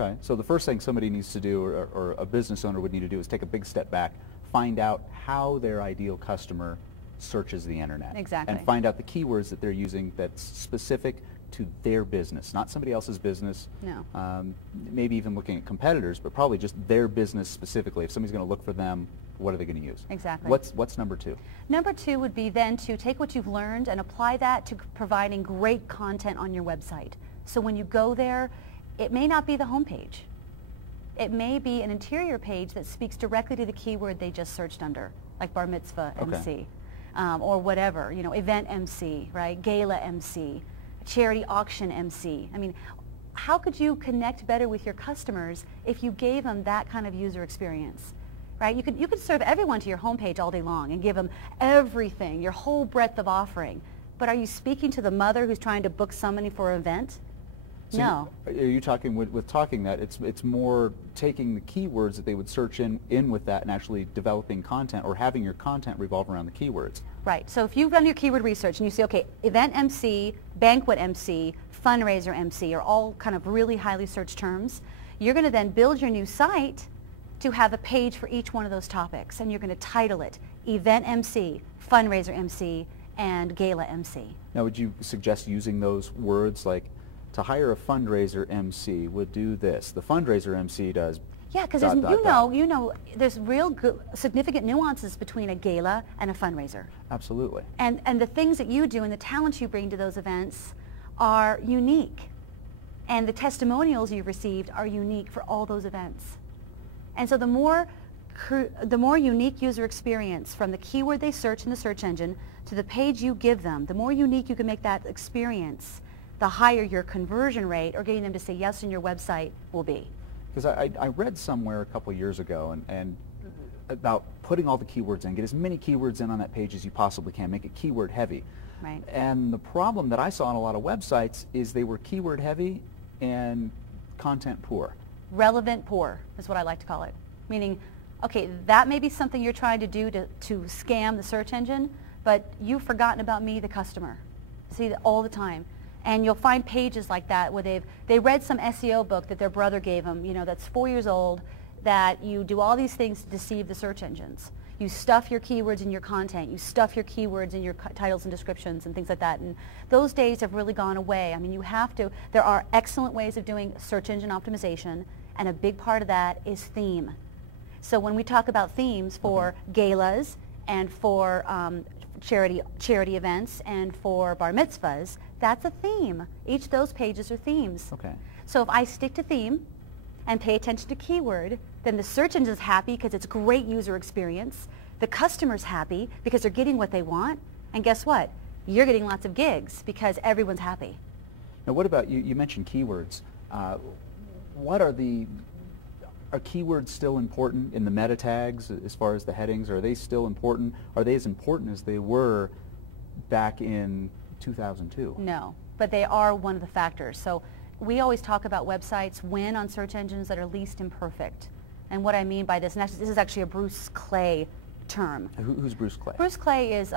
Okay, so the first thing somebody needs to do, or a business owner would need to do, is take a big step back, find out how their ideal customer searches the internet. Exactly. And find out the keywords that they're using that's specific to their business, not somebody else's business. No. Maybe even looking at competitors, but probably just their business specifically. If somebody's going to look for them, what are they going to use? Exactly. What's number two? Number two would be then to take what you've learned and apply that to providing great content on your website. So when you go there, it may not be the home page. It may be an interior page that speaks directly to the keyword they just searched under, like bar mitzvah MC, or whatever, you know, event MC, right? Gala MC, charity auction MC. I mean, how could you connect better with your customers if you gave them that kind of user experience? Right? You could serve everyone to your homepage all day long and give them everything, your whole breadth of offering. But are you speaking to the mother who's trying to book somebody for an event? So no. Are you talking with talking that it's more taking the keywords that they would search in with that and actually developing content or having your content revolve around the keywords? Right. So if you run your keyword research and you say, okay, event MC, banquet MC, fundraiser MC are all kind of really highly searched terms, you're going to then build your new site to have a page for each one of those topics, and you're going to title it Event MC, Fundraiser MC, and Gala MC. Now, would you suggest using those words like, to hire a fundraiser MC would do this, the fundraiser MC does... Yeah, because you know, there's real significant nuances between a gala and a fundraiser. Absolutely. And the things that you do and the talents you bring to those events are unique. And the testimonials you've received are unique for all those events. And so the more unique user experience from the keyword they search in the search engine to the page you give them, the more unique you can make that experience, the higher your conversion rate or getting them to say yes on your website will be. Because I read somewhere a couple years ago and about putting all the keywords in, get as many keywords in on that page as you possibly can, make it keyword heavy. Right. And the problem that I saw on a lot of websites is they were keyword heavy and content poor. Relevant poor is what I like to call it. Meaning, okay, that may be something you're trying to do to scam the search engine, but you've forgotten about me, the customer. See, all the time. And you'll find pages like that where they read some SEO book that their brother gave them, you know, that's 4 years old, that you do all these things to deceive the search engines. You stuff your keywords in your content. You stuff your keywords in your titles and descriptions and things like that. And those days have really gone away. I mean, you have to, there are excellent ways of doing search engine optimization, and a big part of that is theme. So when we talk about themes for galas and for charity events and for bar mitzvahs, that's a theme. Each of those pages are themes. Okay. So if I stick to theme and pay attention to keyword, then the search engine is happy because it's great user experience. The customer's happy because they're getting what they want. And guess what? You're getting lots of gigs because everyone's happy. Now what about, you mentioned keywords. What are keywords still important in the meta tags as far as the headings? Are they still important? Are they as important as they were back in 2002? No, but they are one of the factors. So we always talk about websites win on search engines that are least imperfect. And what I mean by this, and this is actually a Bruce Clay term. Who's Bruce Clay? Bruce Clay is,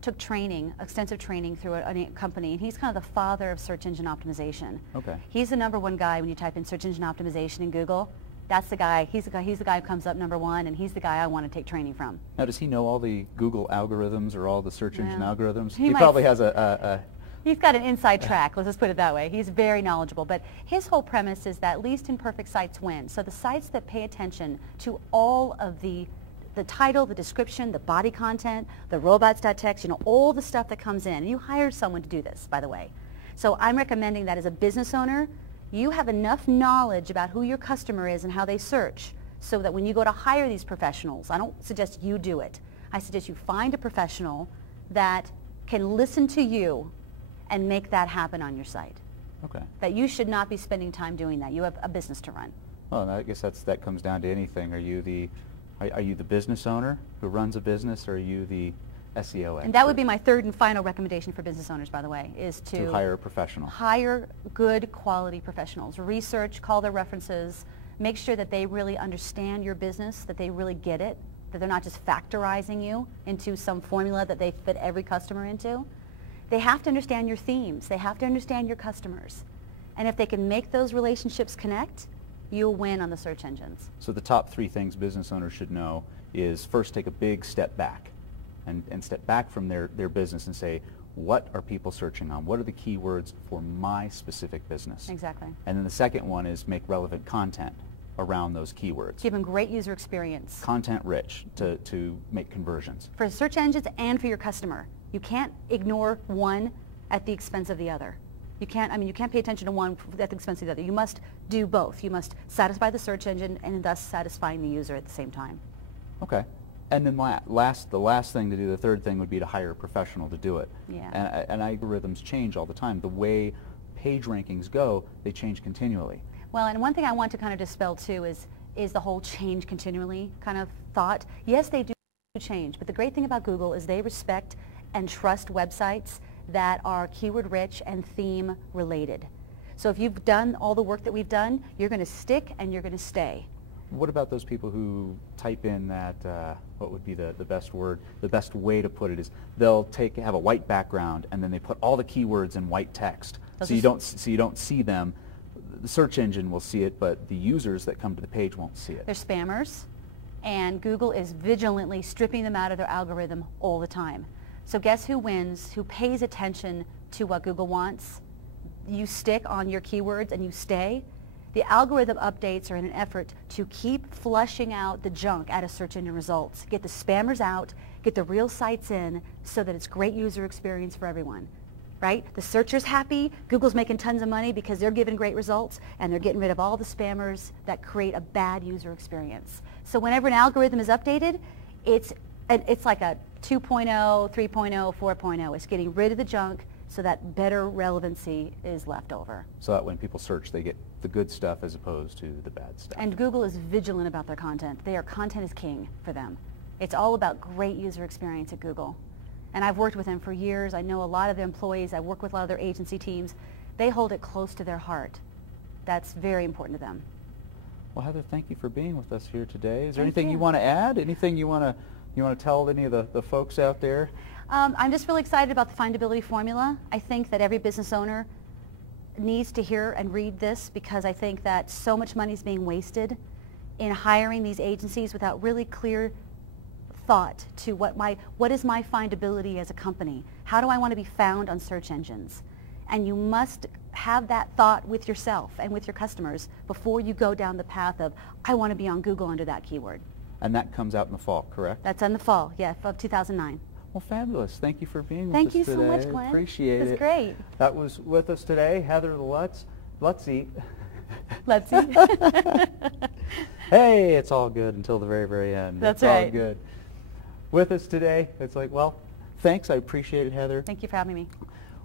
took training, extensive training through a company, and he's kind of the father of search engine optimization. Okay. He's the #1 guy when you type in search engine optimization in Google. That's the guy. He's the guy who comes up #1, and he's the guy I want to take training from. Now, does he know all the Google algorithms or all the search engine algorithms? He probably has He's got an inside track, let's just put it that way. He's very knowledgeable, but his whole premise is that least imperfect sites win. So the sites that pay attention to all of the title, the description, the body content, the robots.txt, you know, all the stuff that comes in. And you hired someone to do this, by the way. So I'm recommending that as a business owner, you have enough knowledge about who your customer is and how they search so that when you go to hire these professionals, I don't suggest you do it. I suggest you find a professional that can listen to you and make that happen on your site. Okay. That you should not be spending time doing that. You have a business to run. Well, I guess that comes down to anything. Are you the business owner who runs a business, or are you the SEO expert? And that would be my third and final recommendation for business owners, by the way, is to hire a professional. Hire good quality professionals. Research, call their references, make sure that they really understand your business, that they really get it, that they're not just factorizing you into some formula that they fit every customer into. They have to understand your themes. They have to understand your customers. And if they can make those relationships connect, you'll win on the search engines. So the top 3 things business owners should know is first take a big step back and step back from their business and say, what are people searching on? What are the keywords for my specific business? Exactly. And then the second one is make relevant content around those keywords. Give them great user experience. Content rich to make conversions. For search engines and for your customer. You can't ignore one at the expense of the other. You can't pay attention to one at the expense of the other. You must do both. You must satisfy the search engine and thus satisfying the user at the same time. Okay. And then the last thing to do, the third thing would be to hire a professional to do it. Yeah. And algorithms change all the time. The way page rankings go, they change continually. Well, and one thing I want to kind of dispel too is the whole change continually kind of thought. Yes, they do change, but the great thing about Google is they respect and trust websites that are keyword rich and theme related. So if you've done all the work that we've done, you're going to stick and you're going to stay. What about those people who type in that, what would be the best word, the best way to put it is they'll have a white background and then they put all the keywords in white text. So you don't see them. The search engine will see it, but the users that come to the page won't see it. They're spammers, and Google is vigilantly stripping them out of their algorithm all the time. So guess who wins, who pays attention to what Google wants? You stick on your keywords and you stay. The algorithm updates are in an effort to keep flushing out the junk out of search engine results, get the spammers out, get the real sites in so that it's great user experience for everyone. Right? The searcher's happy, Google's making tons of money because they're giving great results, and they're getting rid of all the spammers that create a bad user experience. So whenever an algorithm is updated, it's like a 2.0, 3.0, 4.0. It's getting rid of the junk so that better relevancy is left over. So that when people search, they get the good stuff as opposed to the bad stuff. And Google is vigilant about their content. Content is king for them. It's all about great user experience at Google. And I've worked with them for years. I know a lot of their employees. I work with a lot of their agency teams. They hold it close to their heart. That's very important to them. Well, Heather, thank you for being with us here today. Is there Thank anything you. you want to add? Anything you want to tell any of the folks out there? I'm just really excited about the Findability Formula. I think that every business owner needs to hear and read this because I think that so much money is being wasted in hiring these agencies without really clear thought to what is my findability as a company? How do I want to be found on search engines? And you must have that thought with yourself and with your customers before you go down the path of, I want to be on Google under that keyword. And that comes out in the fall, correct? That's in the fall, yeah, of 2009. Well, fabulous. Thank you for being with us Thank today. you so much, Glenn. Appreciate it. It was great. That was with us today, Heather Lutze. Let's eat. Let's see. Hey, it's all good until the very, very end. That's it's right. all good. With us today, it's like, well, thanks. I appreciate it, Heather. Thank you for having me.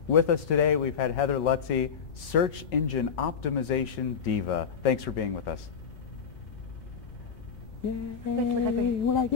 With us today, we've had Heather Lutze, Search Engine Optimization Diva. Thanks for being with us. Yay, Wait, like